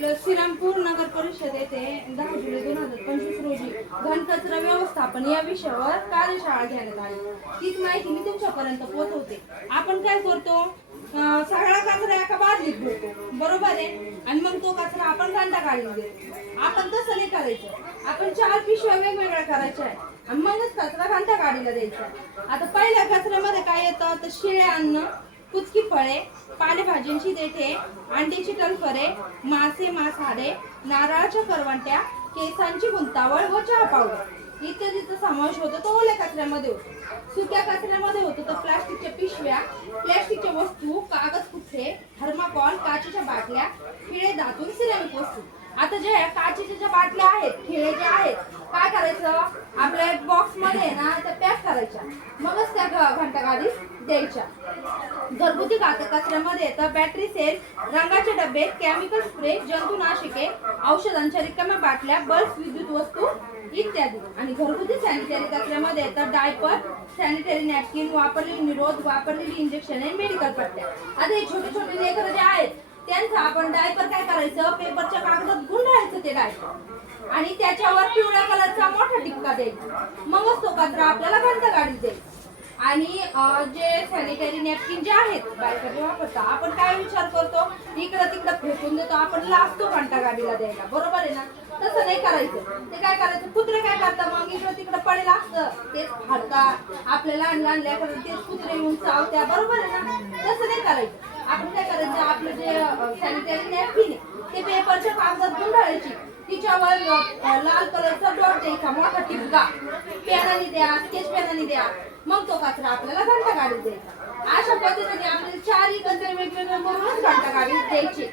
आपलं श्रीरामपूर नगर परिषद येथे 10 जुलै 2025 रोजी घनकचरा व्यवस्थापन या विषयावर कार्यशाळा घेण्यात आली। तीच माहिती मी तुमच्यापर्यंत पोहोचवते। आपण काय करतो, सगळा कचरा एका बादलीत भरतो, बरोबर आहे, आणि मग तो कचरा आपण घंटा गाडीत देतो। आपण तसं नाही करायचं, आपण 4 पिशव्या वेगवेगळ्या करायच्या आहे आणि मगच कचरा घंटा गाडीला द्यायचा। आता पहिल्या कचऱ्यामध्ये काय येतं, तर शिळे अन्न, कुचकी फळे, पालेभाज्यांची देठे, अंड्याची टलफरे, मासे मांसाहारे, नारळाच्या करवंट्या, केसांची गुंतावळ व चहा पावडर इत्यादीचा समावेश होतो। तो ओल्या कचऱ्यामध्ये होतो। सुक्या कचऱ्यामध्ये होतो तर प्लास्टिकच्या पिशव्या, प्लास्टिकच्या वस्तू, कागद पुठ्ठे, थर्माकॉल, काचेच्या बाटल्या, खिळे, धातू, सिरेमिक वस्तू। आता ज्या काचेच्या ज्या बाटल्या आहेत, खिळे जे आहेत, काय करायचं, आपल्या बॉक्स मध्ये ना त्या पॅक करायच्या, मगच त्या घंटा गाडीत द्यायच्या। घरगुती कचऱ्यामध्ये तर बॅटरी सेल, रंगाचे डबे, केमिकल स्प्रे, जंतुनाशके, औषधांच्या रिकाम्या बाटल्या, बल्ब, विद्युत वस्तू इत्यादी। आणि घरगुती सॅनिटरी कचऱ्यामध्ये तर डायपर, सॅनिटरी नॅपकिन, वापरलेली निरोध, वापरलेली इंजेक्शन आणि मेडिकल पट्ट्या। आता हे छोटे छोटे लेकरं जे आहेत त्यांचं आपण डायपर काय करायचं, पेपरच्या कागदात गुंडाळायचं ते डायपर आणि त्याच्यावर पिवळ्या कलरचा मोठा टिपका द्यायचा, मगच तो कचरा आपल्याला घंटा गाडीत द्यायचा। आणि जे सॅनिटरी नॅपकिन जे आहेत बायकांनी वापरता, आपण काय विचार करतो, इकडं तिकडं फेकून देतो, आपण लाजतो घंटा गाडीला द्यायला, बरोबर आहे ना। तसं नाही करायचं। ते काय करायचं, कुत्रे काय करतात, मग इकडं तिकडं पडेल असतं तेच फाडतात, आपल्याला लहान लहान लेकरं तेच कुत्रे येऊन चावत्या, बरोबर आहे ना। तसं नाही करायचं। आपण काय करायचं, आपलं जे सॅनिटरी नॅपकिन आहे ते पेपरच्या कागदात गुंडाळायची, तिच्यावर लाल कलरचा डॉट द्यायचा, मोठा टिपका, पेनाने द्या, स्केच पेनाने द्या, मग तो कचरा आपल्याला घंटा गाडीत द्यायचा। अशा पद्धतीने आपल्याला 4 कचरे वेगवेगळे करूनच घंटा गाडीत द्यायचे।